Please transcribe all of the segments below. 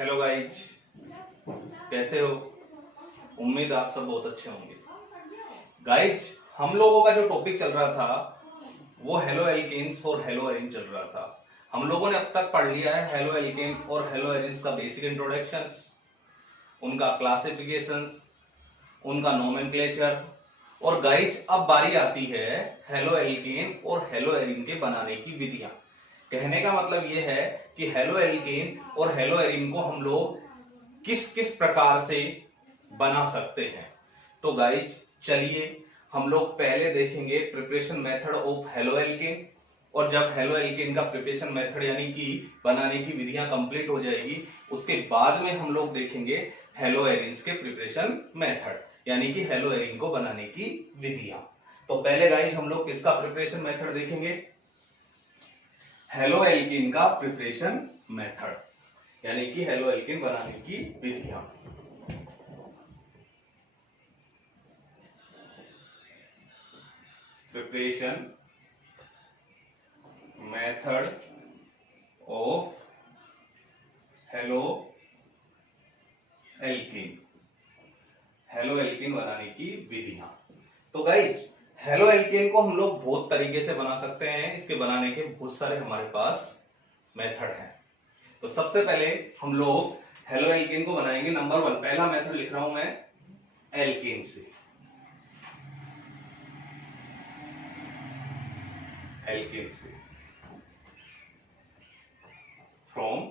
Hello guys, कैसे हो? उम्मीद आप सब बहुत अच्छे होंगे। गाइज, हम लोगों का जो टॉपिक चल रहा था वो हेलो एल्केन्स और हेलो एरिन चल रहा था। हम लोगों ने अब तक पढ़ लिया है हेलो एल्केन और हेलो एरिन्स का बेसिक इंट्रोडक्शंस, उनका क्लासिफिकेशंस, उनका नोमेनक्लेचर। और गाइज, अब बारी आती है हेलो एल्केन और हेलो एरिन के बनाने की विधियां। कहने का मतलब यह है कि हेलो एल्केन और हेलो एरिन को हम लोग किस किस प्रकार से बना सकते हैं। तो गाइज चलिए हम लोग पहले देखेंगे preparation method of halo alkane, और जब हेलो एल्केन का प्रिपरेशन मेथड यानी कि बनाने की विधियां कंप्लीट हो जाएगी उसके बाद में हम लोग देखेंगे हेलो एरिन्स के प्रिपरेशन मेथड यानी कि हेलो एरिन को बनाने की विधियां। तो पहले गाइज हम लोग किसका प्रिपरेशन मेथड देखेंगे? हेलो एल्केन का प्रिपरेशन मेथड यानी कि हेलो एल्केन बनाने की विधियां। Preparation method of halo alkane, halo alkane बनाने की विधियां। तो गाइज, हेलो एल्केन को हम लोग बहुत तरीके से बना सकते हैं। इसके बनाने के बहुत सारे हमारे पास मेथड हैं। तो सबसे पहले हम लोग हेलो एल्केन को बनाएंगे। नंबर 1 पहला मेथड लिख रहा हूं मैं एल्केन से। एल्केन से फ्रॉम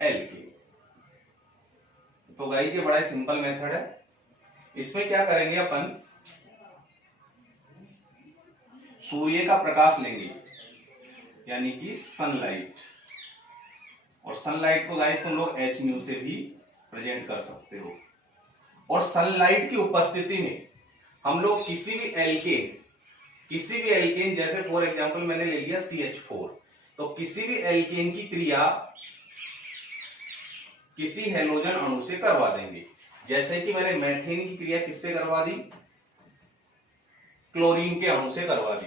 एल्केन। तो गाइस ये बड़ा ही सिंपल मेथड है। इसमें क्या करेंगे अपन, सूर्य का प्रकाश लेंगे यानी कि सनलाइट, और सनलाइट को गाइस तुम लोग एच न्यू से भी प्रेजेंट कर सकते हो। और सनलाइट की उपस्थिति में हम लोग किसी भी एल्केन जैसे फॉर एग्जांपल मैंने ले लिया CH4, तो किसी भी एल्केन की क्रिया किसी हेलोजन अणु से करवा देंगे। जैसे कि मैंने मेथेन की क्रिया किससे करवा दी? क्लोरीन के अणु से करवा दी।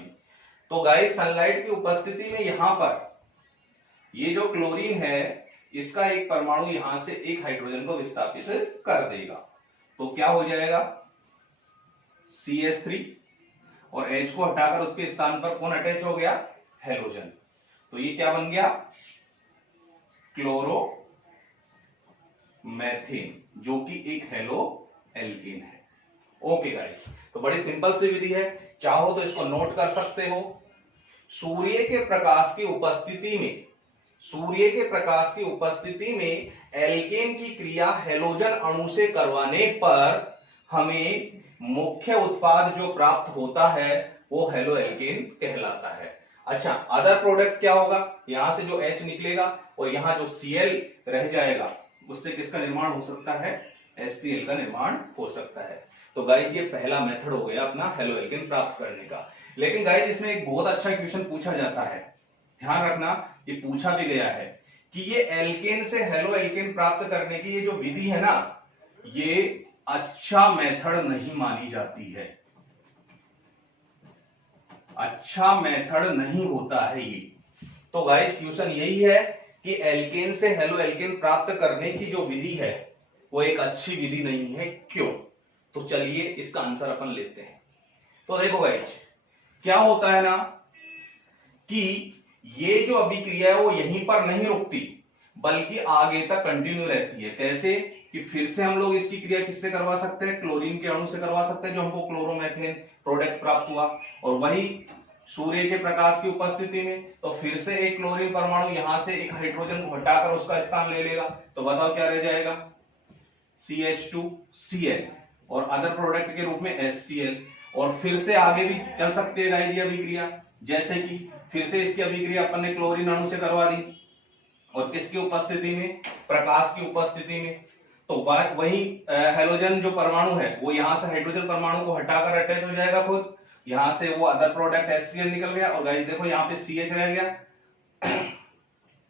तो गाइस सनलाइट की उपस्थिति में यहां पर ये जो क्लोरीन है इसका एक परमाणु यहां से एक हाइड्रोजन को विस्थापित कर देगा। तो क्या हो जाएगा? CH3, और H को हटाकर उसके स्थान पर कौन अटैच हो गया? हेलोजन। तो ये क्या बन गया? क्लोरो मैथेन, जो कि एक हेलो एल्केन है। ओके गाइस, तो बड़ी सिंपल सी विधि है, चाहो तो इसको नोट कर सकते हो। सूर्य के प्रकाश की उपस्थिति में एल्केन की क्रिया हेलोजन अणु से करवाने पर हमें मुख्य उत्पाद जो प्राप्त होता है वो हेलो एल्केन कहलाता है। अच्छा, अदर प्रोडक्ट क्या होगा? यहां से जो H निकलेगा और यहां जो Cl रह जाएगा उससे किसका निर्माण हो सकता है? HCl का निर्माण हो सकता है। तो गाइज ये पहला मेथड हो गया अपना हेलो एल्केन प्राप्त करने का। लेकिन गाइज इसमें एक बहुत अच्छा क्वेश्चन पूछा जाता है, ध्यान रखना, ये पूछा भी गया है कि ये एल्केन से हेलो एल्केन प्राप्त करने की ये जो विधि है ना, ये अच्छा मेथड नहीं मानी जाती है। अच्छा मेथड नहीं होता है ये। तो गाइज क्वेश्चन यही है कि एल्केन से हेलो एल्केन प्राप्त करने की जो विधि है वो एक अच्छी विधि नहीं है। क्यों? तो चलिए इसका आंसर अपन लेते हैं। तो देखो गाइज, क्या होता है ना कि ये जो अभिक्रिया है वो यहीं पर नहीं रुकती बल्कि आगे तक कंटिन्यू रहती है। कैसे? कि फिर से हम लोग इसकी क्रिया किससे करवा सकते हैं? क्लोरीन के अणु से करवा सकते हैं, जो हमको क्लोरोमेथेन प्रोडक्ट प्राप्त हुआ। और वही सूर्य के प्रकाश की उपस्थिति में तो फिर से एक क्लोरीन परमाणु यहां से एक हाइड्रोजन को हटाकर उसका स्थान ले लेगा। तो बताओ क्या रह जाएगा? CH2Cl, और अदर प्रोडक्ट के रूप में HCl। और फिर से आगे भी चल सकती है गाइस ये अभिक्रिया, जैसे कि फिर से इसकी अभिक्रिया अपन ने क्लोरीन अणु से करवा दी, और किसकी उपस्थिति में? प्रकाश की उपस्थिति में। तो वही हेलोजन जो परमाणु है वो यहां से हाइड्रोजन परमाणु को हटाकर अटैच हो जाएगा खुद, यहां से वो अदर प्रोडक्ट HCl निकल गया, और गाइस देखो यहाँ पे CH रह गया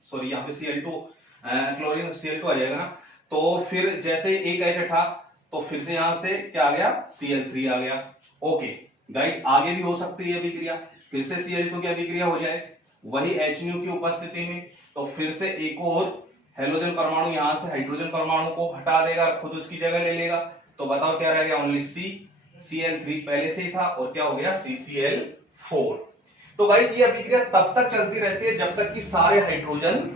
सॉरी यहाँ पे Cl2 क्लोरीन Cl2 आ जाएगा ना। तो फिर जैसे एक H हटा तो फिर से यहां से क्या आ गया? Cl3 आ गया। ओके गाइस, आगे भी हो सकती है अभिक्रिया, फिर से Cl2 की अभिक्रिया हो जाए वही HNU की उपस्थिति में, तो फिर से एक और हेलोजन परमाणु यहां से हाइड्रोजन परमाणु को हटा देगा, खुद उसकी जगह ले लेगा। तो बताओ क्या रह गया, ओनली Cl3 पहले से ही था, और क्या हो गया CCl4। तो गाइस ये अभिक्रिया तब तक चलती रहती है जब तक कि सारे हाइड्रोजन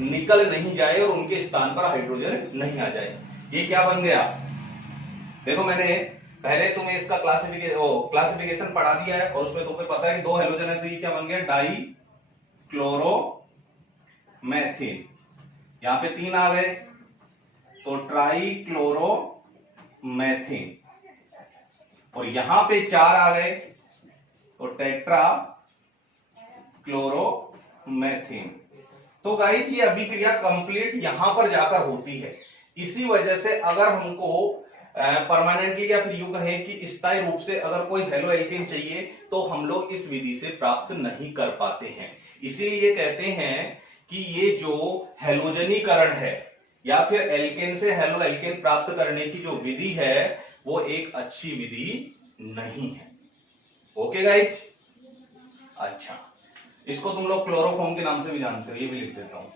निकल नहीं जाए और उनके स्थान पर हाइड्रोजन नहीं आ जाए। ये क्या बन गया, देखो मैंने पहले तुम्हें इसका क्लासिफिकेशन पढ़ा दिया है, और उसमें तुम्हें पता है कि दो हेलोजन है, तो ये क्या बन गया, डाई क्लोरोमेथिन। यहां पे 3 आ गए तो ट्राई क्लोरोमेथिन, और यहां पे 4 आ गए तो टेट्रा क्लोरोमेथिन। तो गाइस ये अभिक्रिया कंप्लीट यहां पर जाकर होती है। इसी वजह से अगर हमको परमानेंटली या फिर यूं कहें कि स्थायी रूप से अगर कोई हेलो एल्केन चाहिए तो हम लोग इस विधि से प्राप्त नहीं कर पाते हैं। इसीलिए कहते हैं कि ये जो हेलोजनीकरण है या फिर एल्केन से हेलो एल्केन प्राप्त करने की जो विधि है वो एक अच्छी विधि नहीं है। ओके गाइज, अच्छा इसको तुम लोग क्लोरोफॉर्म के नाम से भी जानते हो, ये भी लिख देता हूं,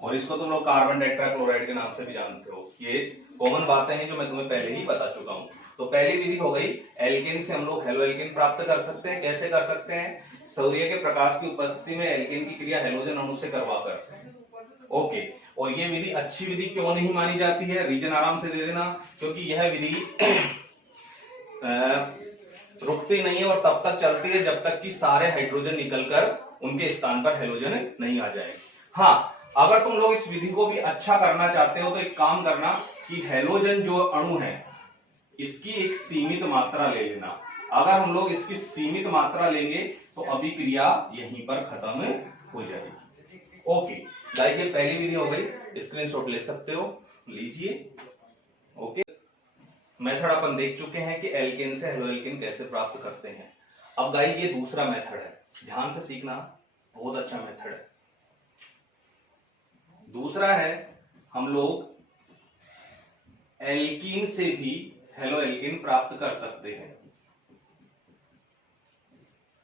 और इसको तुम लोग कार्बन टेट्राक्लोराइड के नाम से भी जानते हो। ये कॉमन बातें हैं जो मैं तुम्हें पहले ही बता चुका हूं। तो पहली विधि हो गई, एल्केन से हम लोग हेलो एल्केन प्राप्त कर सकते हैं। कैसे कर सकते हैं, सूर्य के प्रकाश की उपस्थिति में एल्केन की क्रिया हेलोजन अणु से करवाकर। ओके, और ये विधि अच्छी विधि क्यों नहीं मानी जाती है, रीजन आराम से दे देना, क्योंकि यह विधि रुकती नहीं है और तब तक चलती है जब तक कि सारे हाइड्रोजन निकलकर उनके स्थान पर हेलोजन नहीं आ जाए। हाँ, अगर तुम लोग इस विधि को भी अच्छा करना चाहते हो तो एक काम करना कि हेलोजन जो अणु है इसकी एक सीमित मात्रा ले लेना। अगर हम लोग इसकी सीमित मात्रा लेंगे तो अभिक्रिया यहीं पर खत्म हो जाएगी। ओके गाइस, ये पहली विधि हो गई, स्क्रीनशॉट ले सकते हो, लीजिए। ओके, मेथड अपन देख चुके हैं कि एल्केन से हेलो एल्केन कैसे प्राप्त करते हैं। अब गाइस ये दूसरा मेथड है, ध्यान से सीखना, बहुत अच्छा मेथड है। दूसरा है, हम लोग एल्कीन से भी हेलो एल्केन प्राप्त कर सकते हैं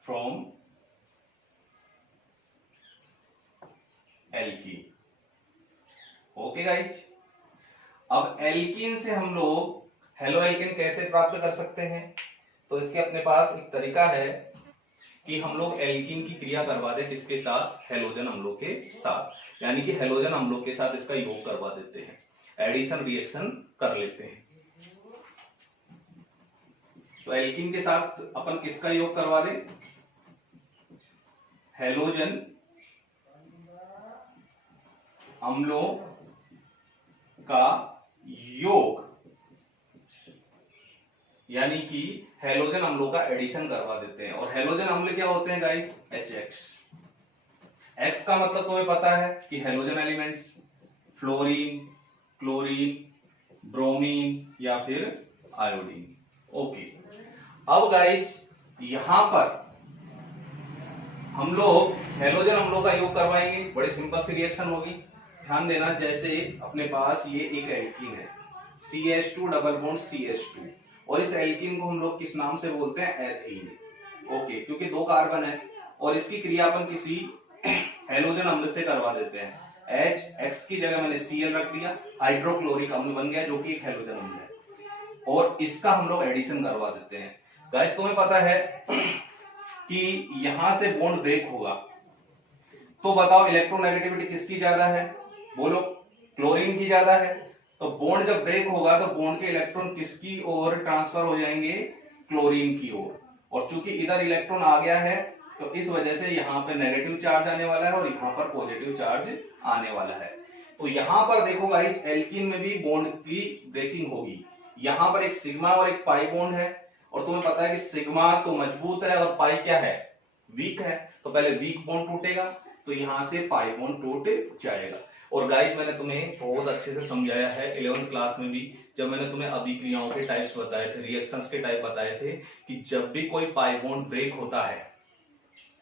फ्रॉम एल्कीन। ओके गाइज, अब एल्कीन से हम लोग हेलो एल्केन कैसे प्राप्त कर सकते हैं, तो इसके अपने पास एक तरीका है कि हम लोग एल्कीन की क्रिया करवा दे किसके साथ, हेलोजन अम्लों के साथ, यानी कि हेलोजन अम्लों के साथ इसका योग करवा देते हैं, एडिशन रिएक्शन कर लेते हैं। तो एल्कीन के साथ अपन किसका योग करवा दे, हेलोजन अम्लों का योग, यानी कि हेलोजन अम्लों का एडिशन करवा देते हैं। और हेलोजन अम्ल क्या होते हैं गाइस, HX। X का मतलब तुम्हें पता है कि halogen elements, fluorine, chlorine, bromine या फिर आयोडीन। ओके, अब गाइस यहां पर हम लोग हेलोजन अम्लों का योग करवाएंगे, बड़ी सिंपल सी रिएक्शन होगी। ध्यान देना, जैसे अपने पास ये एक एल्कीन है, CH2 डबल बॉन्ड CH2, और इस एल्कीन को हम लोग किस नाम से बोलते हैं, एथीन। ओके, क्योंकि 2 कार्बन है और इसकी क्रिया अपन किसी हेलोजन अम्ल से करवा देते हैं। H की जगह मैंने Cl रख दिया, हाइड्रोक्लोरिक अम्ल बन गया जो कि एक हेलोजन अम्ल है, और इसका हम लोग एडिशन करवा देते हैं। गाइस तुम्हें पता है कि यहां से बॉन्ड ब्रेक होगा, तो बताओ इलेक्ट्रोनेगेटिविटी किसकी ज्यादा है, बोलो, क्लोरीन की ज्यादा है। तो बॉन्ड जब ब्रेक होगा तो बॉन्ड के इलेक्ट्रॉन किसकी ओर ट्रांसफर हो जाएंगे, क्लोरीन की ओर, और चूंकि इधर इलेक्ट्रॉन आ गया है तो इस वजह से यहाँ पे नेगेटिव चार्ज आने वाला है और यहाँ पर पॉजिटिव चार्ज आने वाला है। तो यहाँ पर देखो गाइस, एल्कीन में भी बॉन्ड की ब्रेकिंग होगी। यहाँ पर एक सिग्मा और एक पाई बॉन्ड है, और तुम्हें पता है कि सिग्मा तो मजबूत है और पाई क्या है, वीक है। तो पहले वीक बॉन्ड टूटेगा तो यहां से पाई बॉन्ड टूट जाएगा। और गाइस मैंने तुम्हें बहुत अच्छे से समझाया है 11th क्लास में भी, जब मैंने तुम्हें अभिक्रियाओं के टाइप्स बताए थे, रिएक्शंस के टाइप बताए थे, कि जब भी कोई पाई बॉन्ड ब्रेक होता है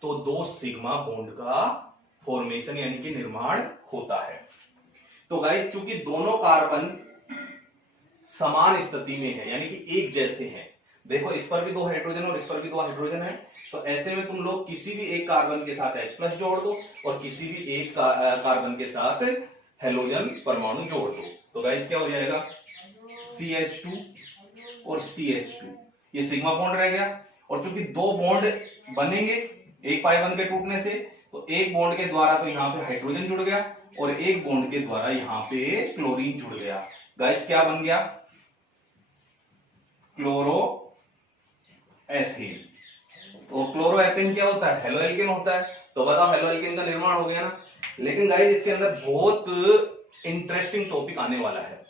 तो 2 सिग्मा बॉन्ड का फॉर्मेशन यानी कि निर्माण होता है। तो गाइस चूंकि दोनों कार्बन समान स्थिति में है, यानी कि एक जैसे हैं, देखो इस पर भी 2 हाइड्रोजन और इस पर भी 2 हाइड्रोजन है, तो ऐसे में तुम लोग किसी भी एक कार्बन के साथ H+ जोड़ दो और किसी भी एक कार्बन के साथ हेलोजन परमाणु जोड़ दो, तो गाइस क्या हो जाएगा, CH2 और CH2, ये सिग्मा बॉन्ड रह गया। और चूंकि 2 बॉन्ड बनेंगे एक पाई बंध के टूटने से, तो एक बॉन्ड के द्वारा तो यहाँ पे हाइड्रोजन जुड़ गया और एक बॉन्ड के द्वारा यहाँ पे क्लोरीन जुड़ गया। गाइस क्या बन गया, क्लोरो एथेन। तो क्लोरो एथेन क्या होता है, हेलो एल्केन होता है। तो बताओ हेलो एल्केन का निर्माण हो गया ना। लेकिन गाइस इसके अंदर बहुत इंटरेस्टिंग टॉपिक आने वाला है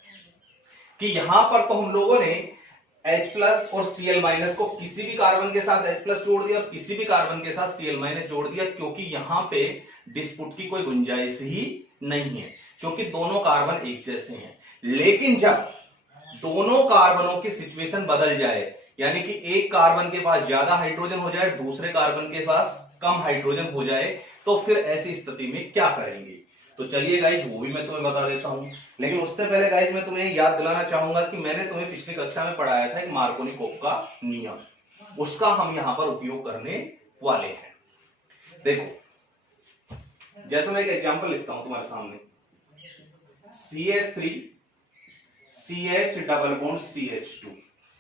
कि यहां पर तो हम लोगों ने H+ और Cl- को किसी भी कार्बन के साथ H+ जोड़ दिया और किसी भी कार्बन के साथ Cl- जोड़ दिया, क्योंकि यहां पे डिस्प्यूट की कोई गुंजाइश ही नहीं है, क्योंकि दोनों कार्बन एक जैसे हैं। लेकिन जब दोनों कार्बनों की सिचुएशन बदल जाए, यानी कि एक कार्बन के पास ज्यादा हाइड्रोजन हो जाए, दूसरे कार्बन के पास कम हाइड्रोजन हो जाए, तो फिर ऐसी स्थिति में क्या करेंगे। तो चलिए गाइज वो भी मैं तुम्हें बता देता हूं। लेकिन उससे पहले गाइज मैं तुम्हें याद दिलाना चाहूंगा कि मैंने तुम्हें पिछली कक्षा में पढ़ाया था एक मार्कोनिकोव का नियम, उसका हम यहां पर उपयोग करने वाले हैं। देखो जैसे मैं एक एग्जांपल लिखता हूं तुम्हारे सामने, CH3 CH double bond CH2।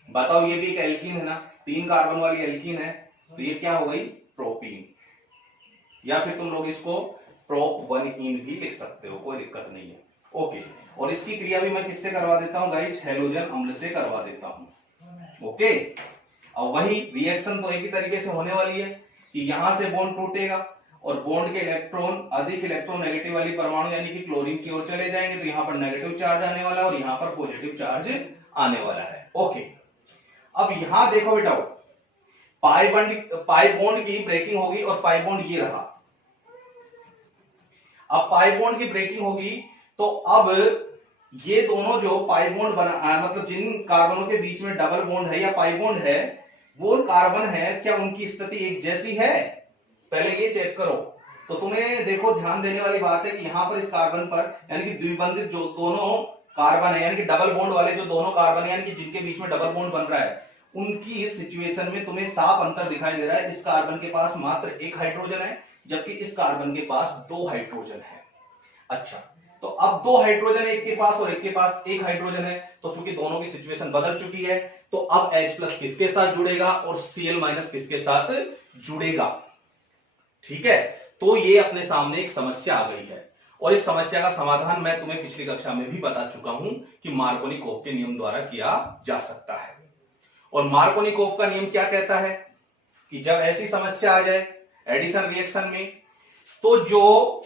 बताओ ये भी एक एल्कीन है ना, 3 कार्बन वाली एल्कीन है, तो ये क्या हो गई, प्रोपीन, या फिर तुम लोग इसको प्रोप1इन भी लिख सकते हो, कोई दिक्कत नहीं है। ओके, और इसकी क्रिया भी मैं किससे करवा देता हूं गाइस, हैलोजन अम्ल से करवा देता हूं। ओके, अब वही रिएक्शन तो एक ही तरीके से होने वाली है कि यहां से बॉन्ड टूटेगा और बॉन्ड के इलेक्ट्रॉन अधिक इलेक्ट्रॉन नेगेटिव वाली परमाणु यानी कि क्लोरीन की ओर चले जाएंगे, तो यहां पर नेगेटिव चार्ज आने वाला है और यहां पर पॉजिटिव चार्ज आने वाला है। ओके, अब यहां देखो बेटा, पाई बॉन्ड की ब्रेकिंग होगी और पाई बॉन्ड ये रहा। अब पाई बॉन्ड की ब्रेकिंग होगी तो अब ये दोनों जो पाई बॉन्ड बना, मतलब जिन कार्बनों के बीच में डबल बॉन्ड है या पाई बॉन्ड है, वो कार्बन है, क्या उनकी स्थिति एक जैसी है, पहले ये चेक करो। तो तुम्हें देखो ध्यान देने वाली बात है कि यहां पर इस कार्बन पर यानी कि द्विबंधित जो दोनों कार्बन है, यानी कि डबल बॉन्ड वाले जो दोनों कार्बन है, यानी कि जिनके बीच में डबल बॉन्ड बन रहा है, उनकी इस सिचुएशन में तुम्हें साफ अंतर दिखाई दे रहा है। इस कार्बन के पास मात्र 1 हाइड्रोजन है, जबकि इस कार्बन के पास 2 हाइड्रोजन है। अच्छा, तो अब 2 हाइड्रोजन है एक के पास और एक के पास 1 हाइड्रोजन है, तो चूंकि दोनों की सिचुएशन बदल चुकी है, तो अब H+ किसके साथ जुड़ेगा और Cl- किसके साथ जुड़ेगा। ठीक है, तो ये अपने सामने एक समस्या आ गई है और इस समस्या का समाधान मैं तुम्हें पिछली कक्षा में भी बता चुका हूं कि मार्कोनिकोव के नियम द्वारा किया जा सकता है। और मार्कोनिकोव का नियम क्या कहता है कि जब ऐसी समस्या आ जाए एडिशन रिएक्शन में, तो जो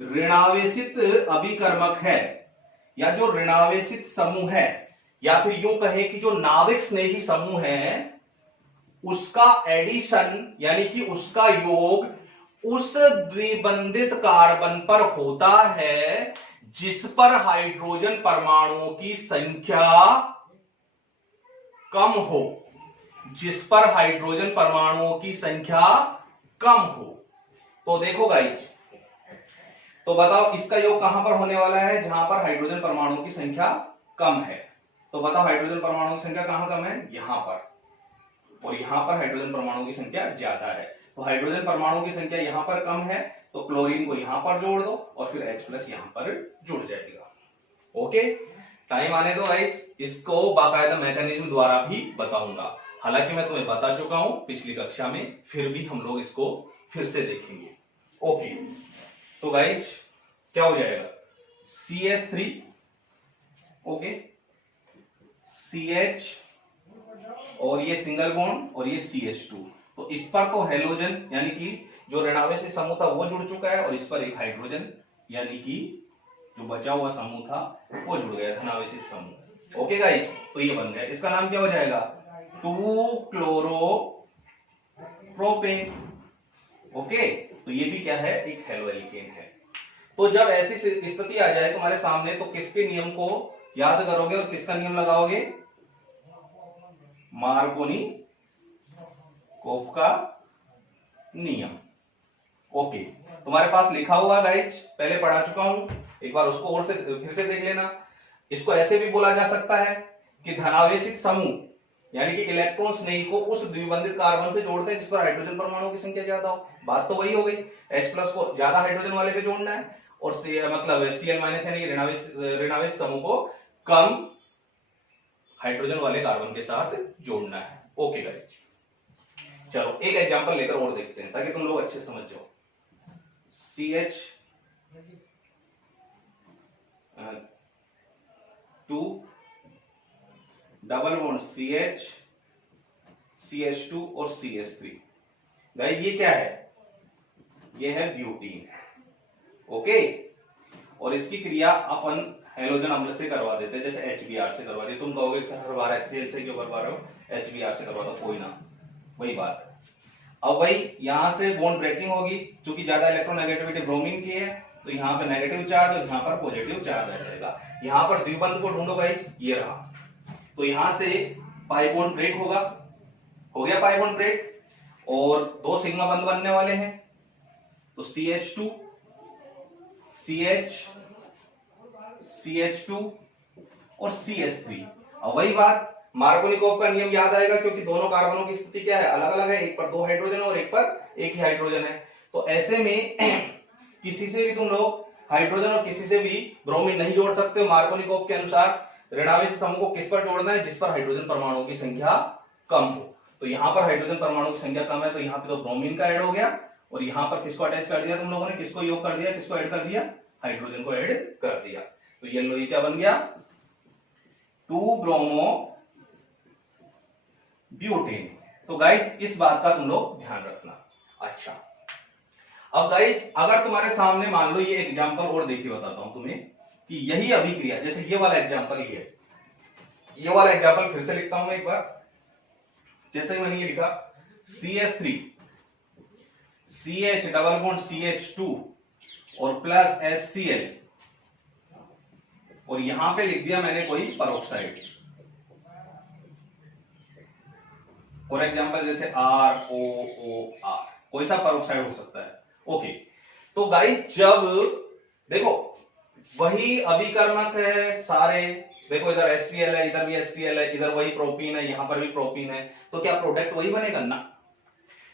ऋणावेशित अभिकर्मक है या जो ऋणावेशित समूह है, या फिर यूं कहें कि जो नाविक स्नेही समूह है, उसका एडिशन यानी कि उसका योग उस द्विबंधित कार्बन पर होता है जिस पर हाइड्रोजन परमाणुओं की संख्या कम हो, जिस पर हाइड्रोजन परमाणुओं की संख्या कम हो। तो देखो गाइस, तो बताओ इसका योग कहां पर होने वाला है, जहां पर हाइड्रोजन परमाणुओं की संख्या कम है। तो बताओ हाइड्रोजन परमाणुओं की संख्या कहां कम है, यहां पर, और यहां पर हाइड्रोजन परमाणुओं की संख्या ज्यादा है। तो हाइड्रोजन परमाणुओं की संख्या यहां पर कम है, तो क्लोरीन को यहां पर जोड़ दो और फिर H+ यहां पर जुड़ जाएगा। ओके, टाइम आने दो गाइस, इसको बाकायदा मैकेनिज्म द्वारा भी बताऊंगा। हालांकि मैं तुम्हें बता चुका हूं पिछली कक्षा में, फिर भी हम लोग इसको फिर से देखेंगे। ओके, तो गाइस क्या हो जाएगा, CH3, ओके, CH और ये सिंगल बॉन्ड और ये CH2। तो इस पर तो हेलोजन यानी कि जो ऋणावेशी समूह था वो जुड़ चुका है और इस पर एक हाइड्रोजन यानी कि जो बचा हुआ समूह था वो जुड़ गया, धनावेशित समूह। ओके गाइस, तो ये बन गया, इसका नाम क्या हो जाएगा, 2-क्लोरोप्रोपेन। ओके, तो ये भी क्या है, एक हेलो एल्केन है। तो जब ऐसी स्थिति आ जाए तुम्हारे सामने, तो किसके नियम को याद करोगे और किसका नियम लगाओगे, मार्कोनिकोव का नियम। ओके, तुम्हारे पास लिखा हुआ गाइज, पहले पढ़ा चुका हूं, एक बार उसको और से फिर से देख लेना। इसको ऐसे भी बोला जा सकता है कि धनावेशित समूह यानी कि इलेक्ट्रॉन स्नेही को उस द्विबंधित कार्बन से जोड़ते हैं जिस पर हाइड्रोजन परमाणु की संख्या ज्यादा हो। बात तो वही हो गई, H प्लस को ज्यादा हाइड्रोजन वाले पे जोड़ना है और मतलब Cl माइनस यानी कि ऋणावेश समूह को कम हाइड्रोजन वाले कार्बन के साथ जोड़ना है। ओके गाइस, चलो एक एग्जांपल लेकर और देखते हैं ताकि तुम लोग अच्छे समझ जाओ। CH 2 double bond CH CH2 और CH3। गाइस ये क्या है? ये है ब्यूटीन। ओके, और इसकी क्रिया अपन हैलोजन अम्ल से करवा देते हैं, जैसे HBr से करवा देते। तुम कहोगे सर हर बार HCl से क्यों करवा रहे हो? HBr से करवा दो, कोई ना, वही बात है। अब भाई यहां से बॉन्ड ब्रेकिंग होगी, क्योंकि ज्यादा इलेक्ट्रोनेगेटिविटी ब्रोमीन की है तो यहाँ पे नेगेटिव चार्ज और यहाँ पर पॉजिटिव चार्ज आ जाएगा। यहाँ पर द्विबंध को ढूंढो गाइस, ये रहा, तो यहां से पाई बॉन्ड ब्रेक होगा, हो गया पाई बॉन्ड ब्रेक, और दो सिग्मा बंध बनने वाले हैं, तो CH2 CH CH2 और CH3। अब वही बात, मार्कोनिकोव का नियम याद आएगा, क्योंकि दोनों कार्बनों की स्थिति क्या है? अलग अलग है, एक पर 2 हाइड्रोजन और एक पर एक ही हाइड्रोजन है। तो ऐसे में किसी से भी तुम लोग हाइड्रोजन और किसी से भी ब्रोमीन नहीं जोड़ सकते हो। मार्कोनिकोव के अनुसार ऋणावेश समूह को किस पर जोड़ना है? जिस पर हाइड्रोजन परमाणुओं की संख्या कम हो। तो यहां पर हाइड्रोजन परमाणु की संख्या कम है, तो यहाँ पे तो ब्रोमीन का ऐड हो गया, और यहां पर किसको अटैच कर दिया तुम लोगों ने? किसको योग कर दिया, किसको ऐड कर दिया? हाइड्रोजन को ऐड कर दिया। तो ये क्या बन गया? 2 ब्रोमो ब्यूटेन। तो गाइज इस बात का तुम लोग ध्यान रखना। अच्छा, अब गाइज अगर तुम्हारे सामने मान लो ये एग्जांपल और देखिए, बताता हूं तुम्हें कि यही अभिक्रिया, जैसे ये वाला एग्जांपल ही है, ये वाला एग्जांपल फिर से लिखता हूं मैं एक बार। जैसे मैंने ये लिखा CH3 CH double bond CH2 और प्लस HCl, और यहां पे लिख दिया मैंने कोई परोक्साइड, फॉर एग्जांपल जैसे ROOR, कोई सा परोक्साइड हो सकता है। ओके, तो गाइस जब देखो वही अभिकर्मक है सारे, देखो इधर HCl है, इधर भी HCl है, इधर वही प्रोपीन है, यहां पर भी प्रोपीन है, तो क्या प्रोडक्ट वही बनेगा ना?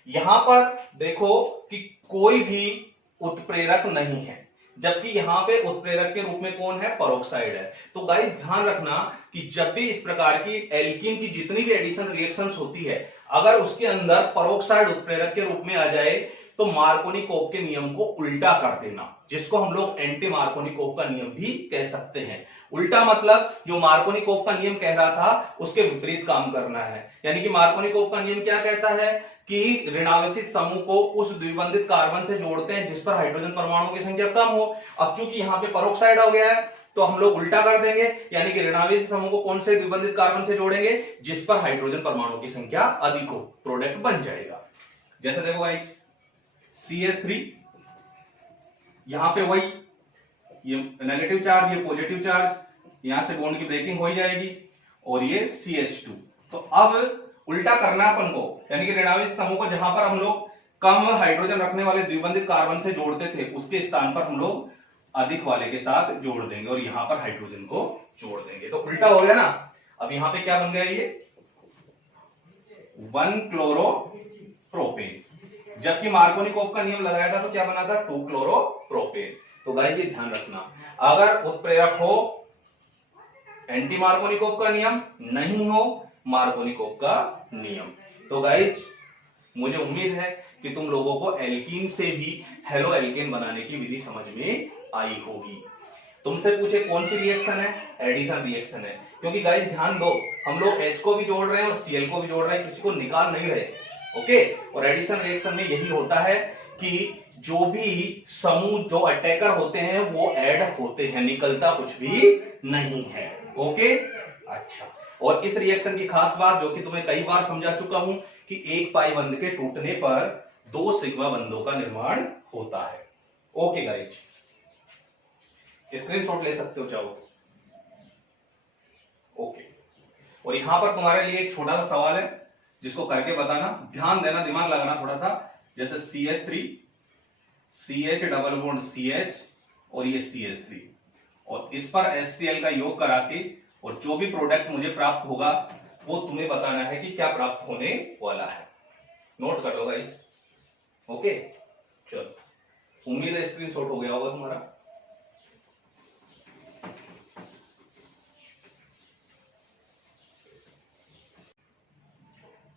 यहां पर देखो कि कोई भी उत्प्रेरक नहीं है, जबकि यहां पे उत्प्रेरक के रूप में कौन है? परोक्साइड है। तो गाइस ध्यान रखना कि जब भी इस प्रकार की एल्कीन की जितनी भी एडिशन रिएक्शंस होती है, अगर उसके अंदर परोक्साइड उत्प्रेरक के रूप में आ जाए तो मार्कोनिकोव के नियम को उल्टा कर देना, जिसको हम लोग एंटी मार्कोनिकोव का नियम भी कह सकते हैं। उल्टा मतलब जो मार्कोनिकोव का नियम कह रहा था उसके विपरीत काम करना है। यानी कि मार्कोनिकोव का नियम क्या कहता है कि ऋणावेशित समूह को उस द्विबंधित कार्बन से जोड़ते हैं जिस पर हाइड्रोजन परमाणुओं की संख्या कम हो। अब चूंकि यहाँ पे परोक्साइड हो गया है तो हम लोग उल्टा कर देंगे, यानी कि ऋणावेशित समूह को कौन से द्विबंधित कार्बन से जोड़ेंगे? जिस पर हाइड्रोजन परमाणुओं की संख्या अधिक हो, प्रोडक्ट बन जाएगा। जैसे देखो गाइस CH3, यहां पे वही ये नेगेटिव चार्ज, ये पॉजिटिव चार्ज, यहां से बॉन्ड की ब्रेकिंग हो ही जाएगी, और ये CH2। तो अब उल्टा करना अपन को, यानी कि ऋणावेशित समूह को जहां पर हम लोग कम हाइड्रोजन रखने वाले द्विबंधित कार्बन से जोड़ते थे उसके स्थान पर हम लोग अधिक वाले के साथ जोड़ देंगे और यहां पर हाइड्रोजन को जोड़ देंगे। तो उल्टा हो गया ना। अब यहां पे क्या बन गया? ये 1 क्लोरोप्रोपेन, जबकि मार्कोनिकोव का नियम लगाया था तो क्या बना था? 2 क्लोरोप्रोपेन। तो गाइस ये ध्यान रखना, अगर उत्प्रेरक हो एंटी मार्कोनिकोव का नियम, नहीं हो मार्कोनिकोव का नियम। तो गाइस मुझे उम्मीद है कि तुम लोगों को एल्कीन से भी हेलो एल्केन बनाने की विधि समझ में आई होगी। तुमसे पूछे कौन सी रिएक्शन है? एडिशन रिएक्शन है, क्योंकि गाइस ध्यान दो, हम लोग H को भी जोड़ रहे हैं और Cl को भी जोड़ रहे हैं, किसी को निकाल नहीं रहे। ओके, और एडिशन रिएक्शन में यही होता है कि जो भी समूह जो अटैकर होते हैं वो ऐड होते हैं, निकलता कुछ भी नहीं है। ओके, अच्छा, और इस रिएक्शन की खास बात जो कि तुम्हें कई बार समझा चुका हूं कि एक पाई बंध के टूटने पर 2 सिग्मा बंधों का निर्माण होता है। ओके गाइस, स्क्रीनशॉट ले सकते हो चाहो। ओके, और यहां पर तुम्हारे लिए एक छोटा सा सवाल है जिसको करके बताना, ध्यान देना, दिमाग लगाना थोड़ा सा। जैसे CH3 CH double bond CH और ये CH3, और इस पर HCl का योग करा के और जो भी प्रोडक्ट मुझे प्राप्त होगा वो तुम्हें बताना है कि क्या प्राप्त होने वाला है। नोट कर लो भाई। ओके चलो, उम्मीद है स्क्रीनशॉट हो गया होगा तुम्हारा।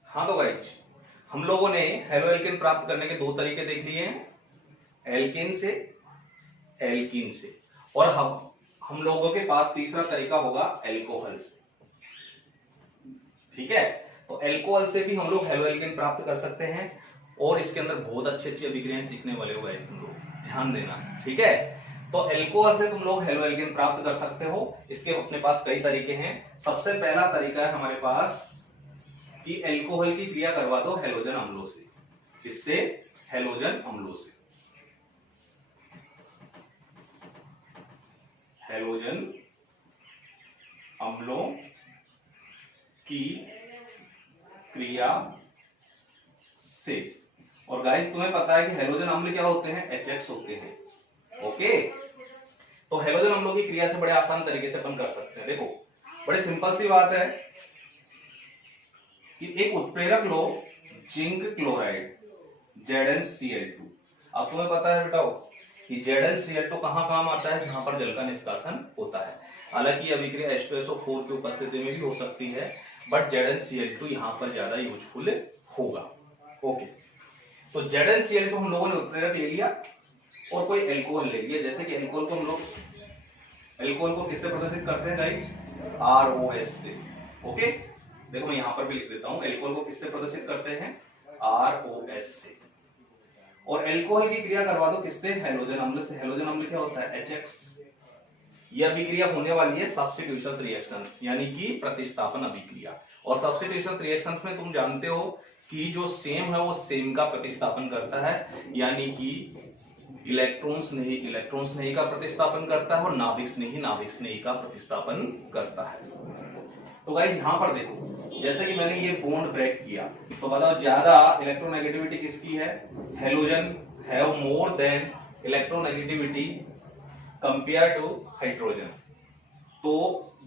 हाँ तो गाइज, हम लोगों ने हेलो एल्केन प्राप्त करने के दो तरीके देख लिए हैं, एल्केन से, एल्कीन से, और हम लोगों के पास तीसरा तरीका होगा अल्कोहल से। ठीक है, तो अल्कोहल से भी हम लोग हेलो एल्केन प्राप्त कर सकते हैं, और इसके अंदर बहुत अच्छी अच्छी अभिक्रियाएं सीखने वाले हो गाइस, तुम लोग ध्यान देना। ठीक है, तो अल्कोहल से तुम लोग हेलो एल्केन प्राप्त कर सकते हो। इसके अपने पास कई तरीके हैं। सबसे पहला तरीका है हमारे पास कि अल्कोहल की क्रिया करवा दो हैलोजन अम्लों से। किससे? हैलोजन अम्लों से। हैलोजन अम्लों की क्रिया से। और गाइस तुम्हें पता है कि हैलोजन अम्ल क्या होते हैं? HX होते हैं। ओके, तो हैलोजन अम्लों की क्रिया से बड़े आसान तरीके से अपन कर सकते हैं। देखो, बड़े सिंपल सी बात है कि एक उत्प्रेरक लो जिंक क्लोराइड ZnCl2। अब तुम्हें पता है बेटा कि ZnCl2 कहां काम आता है? जहां पर जल का निष्कासन होता है। हालांकि अभिक्रिया H2SO4 की उपस्थिति में भी हो सकती है, बट ZnCl2 यहां पर ज्यादा यूजफुल होगा। ओके, तो ZnCl2 हम लोगों ने उत्प्रेरक ले लिया और कोई एल्कोहल ले लिया। जैसे कि एल्कोहल को हम लोग एल्कोहल को किससे प्रदर्शित करते हैं गाइस? ROS से। ओके, देखो मैं यहां पर भी लिख देता हूं, एल्कोहल को किससे प्रदर्शित करते हैं? ROS से। और एल्कोहल की क्रिया करवा दो किससे? हैलोजन अम्ल से। हैलोजन अम्ल क्या होता है? HX। यह अभिक्रिया होने वाली है सब्स्टिट्यूशन रिएक्शंस, यानी कि प्रतिस्थापन अभिक्रिया। और सब्स्टिट्यूशन रिएक्शंस में तुम जानते हो कि जो सेम है वो सेम का प्रतिस्थापन करता है, यानी कि इलेक्ट्रॉन स्नेही का प्रतिस्थापन करता है, और नाभिक स्नेही का प्रतिस्थापन करता है। तो गाइस यहां पर देखो, जैसे कि मैंने ये बॉन्ड ब्रेक किया, तो बताओ ज्यादा इलेक्ट्रोनेगेटिविटी किसकी है? Halogen have more than electronegativity compare to hydrogen. तो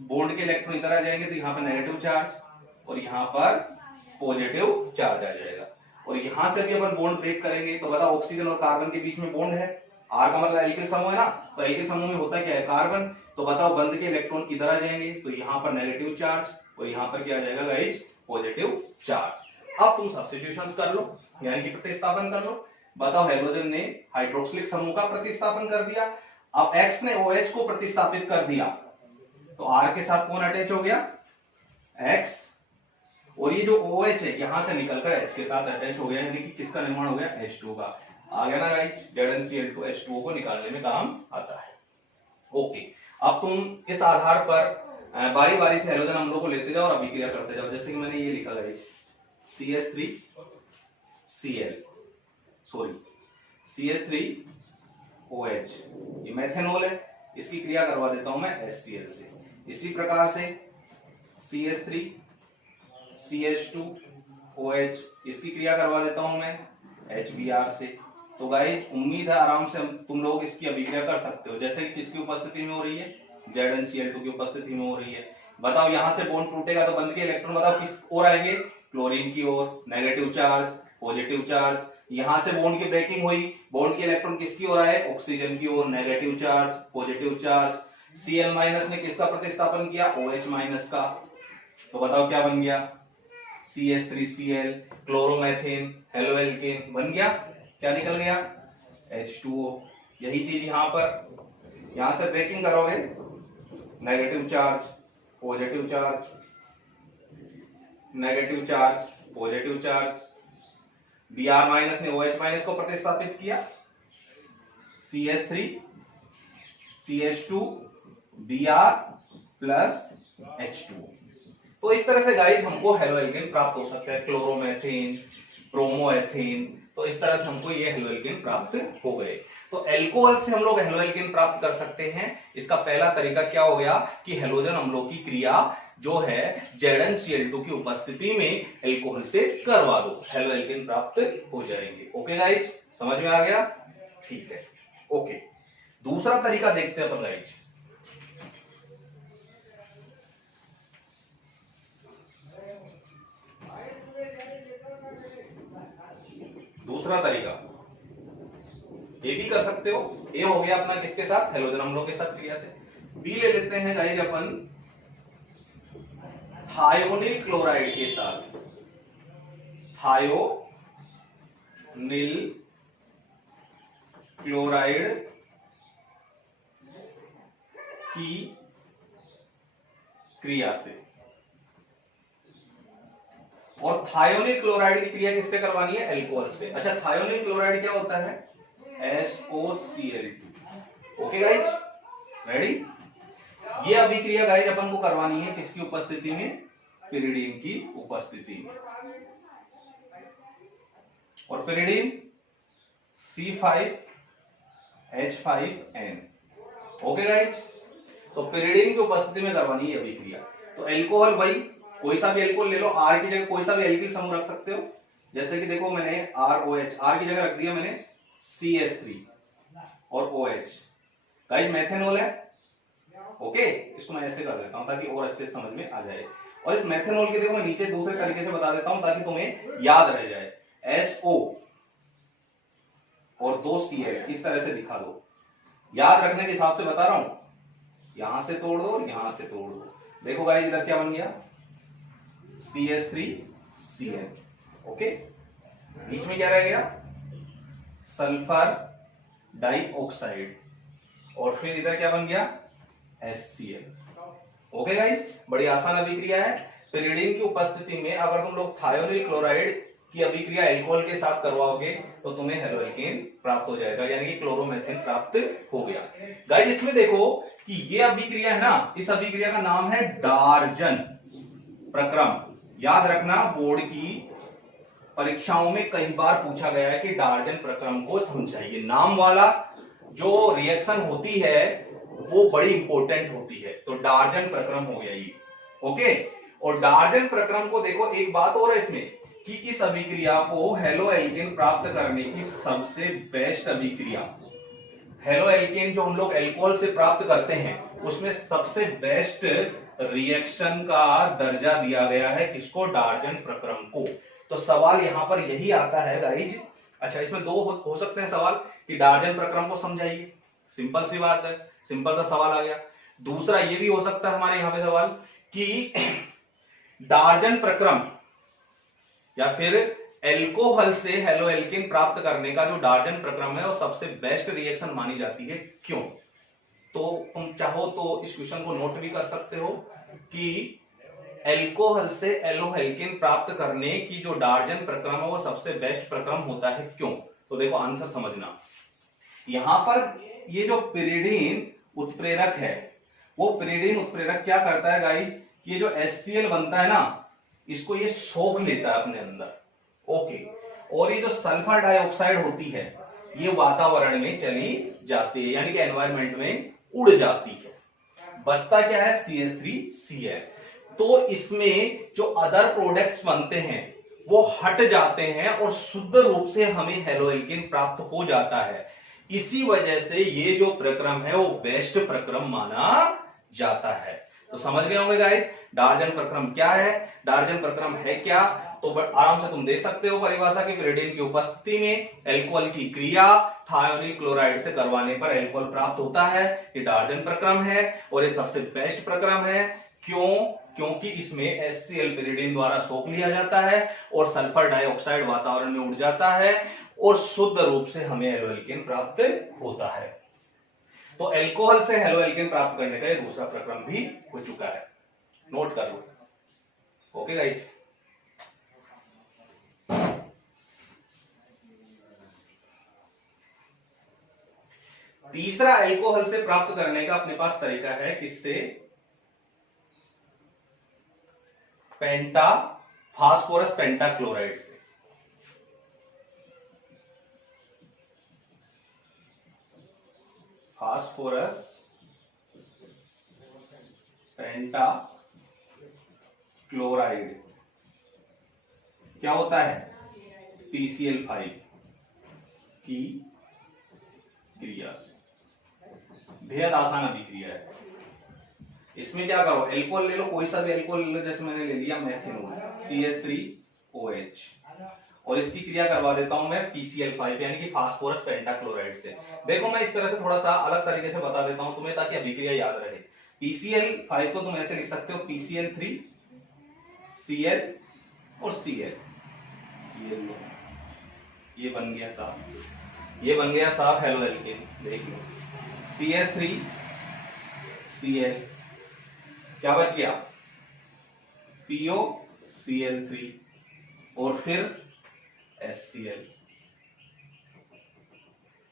बॉन्ड के इलेक्ट्रॉन इधर आ जाएंगे, तो यहाँ पर नेगेटिव चार्ज और यहाँ पर पॉजिटिव चार्ज आ जाएगा। और यहां से भी अपन बॉन्ड ब्रेक करेंगे, तो बताओ ऑक्सीजन और कार्बन के बीच में बॉन्ड है, आर का मतलब एल्किल समूह है ना, तो एल्किल समूह में होता क्या है? कार्बन। तो बताओ बंद के इलेक्ट्रॉन किधर आ जाएंगे? तो यहाँ पर नेगेटिव चार्ज और यहाँ पर क्या आ जाएगा गाइस? Positive charge. अब तुम सब्स्टिट्यूशंस कर लो, यानी कि प्रतिस्थापन कर लो। बताओ हैलोजन ने हाइड्रोक्सिलिक समूह का प्रतिस्थापन कर दिया, अब X ने OH को प्रतिस्थापित कर दिया, तो R के साथ कौन अटैच हो गया? X। और ये जो OH है यहां से निकलकर H के साथ अटैच हो गया, यानी कि किसका निर्माण हो गया? H2 का। आ गया ना गाइस? ZnCl2 H2O को निकालने में काम आता है। ओके, अब तुम इस आधार पर बारी बारी से हैलोजन अम्लों को लेते जाओ और अभिक्रिया करते जाओ। जैसे कि मैंने ये लिखा गाइस, CH3OH, ये मेथेनॉल है, इसकी क्रिया करवा देता हूं मैं HCl से। इसी प्रकार से CH3CH2OH, इसकी क्रिया करवा देता हूं मैं HBr से। तो गाइस उम्मीद है आराम से तुम लोग इसकी अभिक्रिया कर सकते हो। जैसे कि किसकी उपस्थिति में हो रही है? ZnCl2 की उपस्थिति में हो रही है। बताओ यहां से बॉन्ड टूटेगा तो बंद के इलेक्ट्रॉन बताओ किस ओर आएंगे? क्लोरीन की ओर, नेगेटिव चार्ज, पॉजिटिव चार्ज। यहां से बॉन्ड की ब्रेकिंग हुई, बॉन्ड के इलेक्ट्रॉन किसकी ओर आए? ऑक्सीजन की ओर, negative charge, positive charge. Cl- ने किसका प्रतिस्थापन किया? OH- का। तो बताओ क्या बन गया? CH3Cl, क्लोरोमेथेन, हेलो एल्केन बन गया। क्या निकल गया? H2O। यही चीज यहां पर, यहां से ब्रेकिंग करोगे, negative charge, positive charge, negative charge, positive charge. Br- ने OH- को प्रतिस्थापित किया, CH3 CH2 Br plus H2O। तो इस तरह से गाइस हमको हेलो एल्केन प्राप्त हो सकता है, क्लोरोमेथेन, ब्रोमोएथेन। तो इस तरह से हमको ये हेलो एल्केन प्राप्त हो गए। तो अल्कोहल से हम लोग हेलो एल्केन प्राप्त कर सकते हैं। इसका पहला तरीका क्या हो गया कि हैलोजन अम्लों की क्रिया जो है ZnCl2 की उपस्थिति में अल्कोहल से करवा दो, हेलो एल्केन प्राप्त हो जाएंगे। ओके गाइस, समझ में आ गया? ठीक है, ओके। दूसरा तरीका देखते हैं अपन गाइस। दूसरा तरीका ये भी कर सकते हो। ए हो गया अपना किसके साथ, हेलोजन अम्लों के साथ क्रिया से। बी ले लेते हैं गाइस अपन थायोनिल क्लोराइड के साथ, थायोनिल क्लोराइड की क्रिया से। और थायोनिल क्लोराइड की क्रिया किससे करवानी है, एल्कोहल से। अच्छा थायोनिल क्लोराइड क्या होता है, SOCl2। Okay guys, ready. ये अभिक्रिया गाइज अपन को करवानी है किसकी उपस्थिति में, पिरिडीन की उपस्थिति में। और पिरिडीन C5H5N। ओके गाइज, तो पिरिडीन की उपस्थिति में करवानी है अभिक्रिया। तो एल्कोहल भाई कोई सा भी एल्कोहल ले लो, आर की जगह कोई सा भी एल्किल समूह रख सकते हो। जैसे कि देखो मैंने ROH, आर की जगह रख दिया मैंने CH3 और OH। गाइस मेथेनॉल है। ओके, इसको मैं ऐसे कर देता हूं ताकि और अच्छे से समझ में आ जाए। और इस मेथेनॉल की देखो मैं नीचे दूसरे तरीके से बता देता हूं ताकि तुम्हें याद रह जाए। SO और 2 Cl इस तरह से दिखा दो, याद रखने के हिसाब से बता रहा हूं। यहां से तोड़ दो, यहां से तोड़ दो। देखो गाइस इधर क्या बन गया, CH3Cl। ओके, बीच में क्या रह गया, सल्फर डाइऑक्साइड। और फिर इधर क्या बन गया, HCl। ओके गाइस, बड़ी आसान अभिक्रिया है। पिरिडीन की उपस्थिति में अगर तुम लोग थायोनिल क्लोराइड की अभिक्रिया एल्कोहल के साथ करवाओगे तो तुम्हें हेलोएल्केन प्राप्त हो जाएगा, यानी कि क्लोरोमेथेन प्राप्त हो गया। गाइस इसमें देखो कि ये अभिक्रिया है ना, इस अभिक्रिया का नाम है डार्जन प्रक्रम। याद रखना, बोर्ड की परीक्षाओं में कई बार पूछा गया है कि डार्जन प्रक्रम को समझाइए। नाम वाला जो रिएक्शन होती है वो बड़ी इंपॉर्टेंट होती है। तो डार्जन प्रक्रम हो गया ये। ओके, और डार्जन प्रक्रम को देखो, एक बात और है इसमें कि इस अभिक्रिया को हेलोएल्केन प्राप्त करने की सबसे बेस्ट अभिक्रिया, हेलोएल्केन जो हम लोग एल्कोहल से प्राप्त करते हैं उसमें सबसे बेस्ट रिएक्शन का दर्जा दिया गया है किसको, डार्जन प्रक्रम को। तो सवाल यहां पर यही आता है गाइज। अच्छा इसमें दो हो सकते हैं सवाल कि डार्जन प्रक्रम को समझाइए, सिंपल सी बात है, सिंपल सा सवाल आ गया। दूसरा ये भी हो सकता है हमारे यहां पे सवाल कि डार्जन प्रक्रम या फिर एल्कोहल से हेलोएल्केन प्राप्त करने का जो डार्जन प्रक्रम है वो सबसे बेस्ट रिएक्शन मानी जाती है, क्यों। तो तुम चाहो तो इस क्वेश्चन को नोट भी कर सकते हो कि एल्कोहल से एलोएल्केन प्राप्त करने की जो डार्जन प्रक्रम है वो सबसे बेस्ट प्रक्रम होता है, क्यों। तो देखो आंसर समझना, यहां पर ये जो पिरिडीन उत्प्रेरक है वो पिरिडीन उत्प्रेरक क्या करता है गाइस, ये जो HCl बनता है ना इसको ये सोख लेता है अपने अंदर। ओके, और ये जो सल्फर डाइऑक्साइड होती है ये वातावरण में चली जाती है, यानी कि एनवायरमेंट में उड़ जाती है। बचता क्या है, CH3Cl। तो इसमें जो अदर प्रोडक्ट्स बनते हैं वो हट जाते हैं और शुद्ध रूप से हमें हेलोएल्केन प्राप्त हो जाता है। इसी वजह से ये जो प्रक्रम है वो बेस्ट प्रक्रम माना जाता है। तो समझ गए होंगे गाइस डार्जन प्रक्रम क्या है, डार्जन प्रक्रम है क्या। तो आराम से तुम दे सकते हो परिभाषा की, पिरिडीन की उपस्थिति में एल्कोहल की क्रिया थायोनिल क्लोराइड से करवाने पर एल्कोहल प्राप्त होता है, ये डार्जन प्रक्रम है और ये सबसे बेस्ट प्रक्रम है। क्यों, क्योंकि इसमें HCl पिरिडीन द्वारा सोख लिया जाता है और सल्फर डाइऑक्साइड वातावरण में उड़ जाता है और शुद्ध रूप से हमें हेलोएल्केन प्राप्त होता है। तो एल्कोहल से हेलोएल्केन प्राप्त करने का ये दूसरा प्रक्रम भी हो चुका है, नोट कर लो। ओके गाइस, तीसरा एल्कोहल से प्राप्त करने का अपने पास तरीका है, किससे, पेंटा फास्फोरस पेंटाक्लोराइड से। फास्फोरस पेंटाक्लोराइड क्या होता है, PCl5 की क्रिया से। बेहद आसान अभिक्रिया है। इसमें क्या करो, एल्कोहल ले लो, कोई सा भी एल्कोहल ले लो, जैसे मैंने ले लिया मेथेनॉल CH3OH, और इसकी क्रिया करवा देता हूं मैं PCl5 यानी कि फास्फोरस पेंटाक्लोराइड से। देखो मैं इस तरह से थोड़ा सा अलग तरीके से बता देता हूं तुम्हें ताकि अभिक्रिया याद रहे। PCl5 को तुम ऐसे लिख सकते हो PCl3 Cl और Cl। ये बन गया साहब, ये बन गया साहब हेलो एल्केन। देख लो CH3 Cl, क्या बच गया POCl3 और फिर HCl।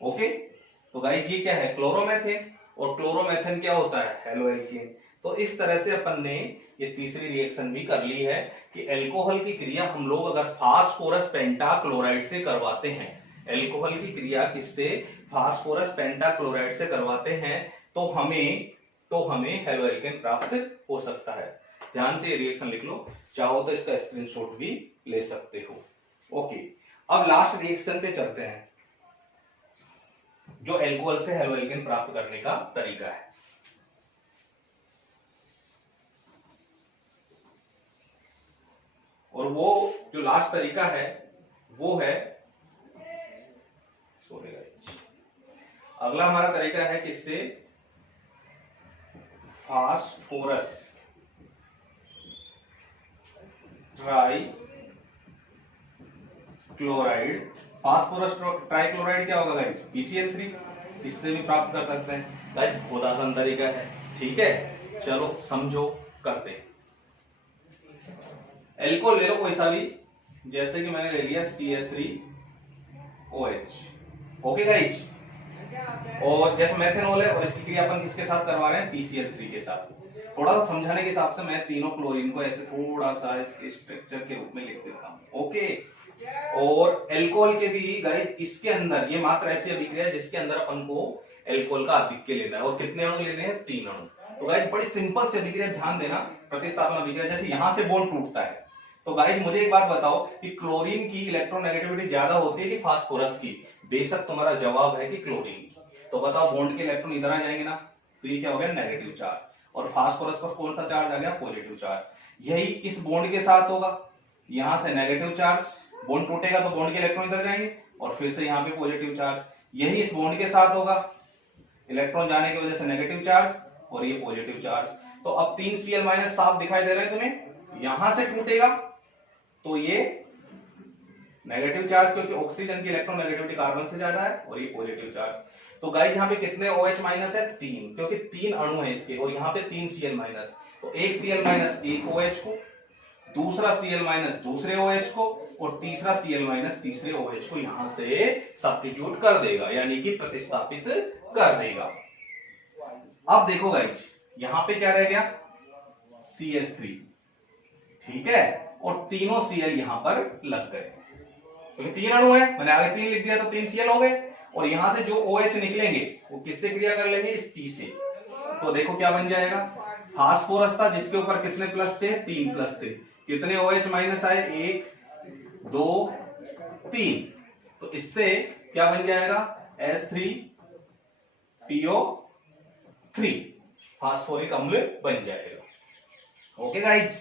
ओके, तो गाइस ये क्या है क्लोरोमेथेन, और क्लोरोमेथेन क्या होता है हेलो एल्केन। तो इस तरह से अपन ने ये तीसरी रिएक्शन भी कर ली है कि एल्कोहल की क्रिया हम लोग अगर फास्फोरस पेंटाक्लोराइड से करवाते हैं, एल्कोहल की क्रिया किससे फास्फोरस पेंटाक्लोराइड से करवाते हैं तो हमें हेलो एल्केन प्राप्त हो सकता है। ध्यान से ये रिएक्शन लिख लो, चाहो तो इसका स्क्रीनशॉट भी ले सकते हो। ओके, अब लास्ट रिएक्शन पे चलते हैं जो एल्कोहल से हेलो एल्केन प्राप्त करने का तरीका है। और वो जो लास्ट तरीका है वो है, सॉरी गाइस, अगला हमारा तरीका है किससे phosphorus try chloride. Phosphorus try chloride क्या होगा गाइस PCl3, इससे भी प्राप्त कर सकते हैं गाइस। बहुत आसान तरीका है, ठीक है, चलो समझो करते हैं। एल्कोहल ले लो कोई सा भी, जैसे कि मैंने ले लिया CH3OH। ओके गाइस, और जैसे मेथेनॉल है और इसकी क्रिया अपन किसके साथ करवा रहे हैं PCl3 के साथ। थोड़ा सा समझाने के हिसाब से मैं तीनों क्लोरीन को ऐसे थोड़ा सा इसके स्ट्रक्चर के रूप में लिख देता हूं। ओके, और एल्कोहल के भी गाइस इसके अंदर ये मात्र ऐसी अभिक्रिया है जिसके अंदर अपन को एल्कोहल का आधिक्य लेना है, और कितने अणु लेने हैं 3 अणु। तो गाइस बड़ी सिंपल से अभिक्रिया, ध्यान देना, प्रतिस्थापन अभिक्रिया। जैसे यहां से बॉन्ड टूटता है तो गाइस मुझे एक बात बताओ कि क्लोरीन की इलेक्ट्रोनेगेटिविटी ज्यादा होती है कि फास्फोरस की। बेशक तुम्हारा जवाब है कि क्लोरीन की। तो बताओ बॉन्ड के इलेक्ट्रॉन इधर आ जाएंगे ना, तो ये क्या हो गया नेगेटिव चार्ज, और फास्फोरस पर कौन सा चार्ज आ गया पॉजिटिव चार्ज। यही इस बॉन्ड के साथ होगा, यहां से नेगेटिव चार्ज, बॉन्ड टूटेगा तो बॉन्ड के इलेक्ट्रॉन इधर जाएंगे और फिर से यहाँ पे पॉजिटिव चार्ज। यही इस बॉन्ड के साथ होगा, इलेक्ट्रॉन जाने की वजह से नेगेटिव चार्ज और ये पॉजिटिव चार्ज। तो अब 3 Cl- साफ दिखाई दे रहे हैं तुम्हें। यहां से टूटेगा तो ये नेगेटिव चार्ज, क्योंकि ऑक्सीजन की इलेक्ट्रॉन नेगेटिविटी कार्बन से ज्यादा है, और ये पॉजिटिव चार्ज। तो गाइस यहाँ पे कितने OH- है 3, क्योंकि 3 अणु है इसके, और यहाँ पे 3 Cl-। तो एक Cl- एक OH को, दूसरा Cl- दूसरे OH को, और तीसरा Cl- तीसरे OH को यहां से सब्स्टिट्यूट कर देगा, यानी कि प्रतिस्थापित कर देगा। अब देखो गाइस यहां पे क्या रह गया CH3, ठीक है, और तीनों Cl यहां पर लग गए, क्योंकि 3 अणु है, मैंने आगे 3 लिख दिया तो 3 Cl हो गए। और यहां से जो OH निकलेंगे वो किससे क्रिया कर लेंगे, इस P से। तो देखो क्या बन जाएगा, फास्फोरस था जिसके ऊपर कितने प्लस थे, 3 प्लस थे। कितने OH- आए, 1 2 3। तो इससे क्या बन जाएगा H3PO3, फास्फोरिक अम्ल बन जाएगा। ओके गाइज,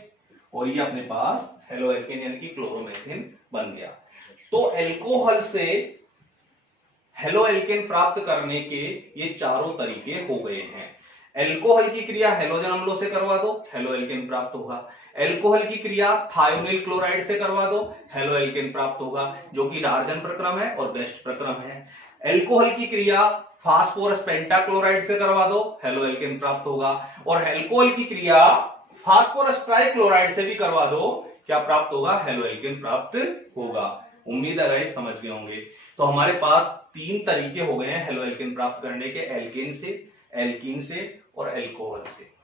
और ये अपने पास हेलो एल्केन यानी कि क्लोरोमेथेन बन गया। तो एल्कोहल से हेलो एल्केन प्राप्त करने के ये चारों तरीके हो गए हैं। एल्कोहल की क्रिया हेलोजन अम्लों से करवा दो, हेलो एल्केन प्राप्त होगा। एल्कोहल की क्रिया थायोनिल क्लोराइड से करवा दो, हेलो एल्केन प्राप्त होगा, जो कि डार्जन प्रक्रम है और बेस्ट प्रक्रम है। एल्कोहल की क्रिया फास्फोरस पेंटाक्लोराइड से करवा दो, हेलो एल्केन प्राप्त होगा। और एल्कोहल की क्रिया फास्फोरस ट्राइक्लोराइड से भी करवा दो, क्या प्राप्त होगा, हेलो एल्केन प्राप्त होगा। उम्मीद है गाइस समझ गए होंगे। तो हमारे पास 3 तरीके हो गए हैं हेलो एल्केन प्राप्त करने के, एल्केन से, एल्कीन से और एल्कोहल से।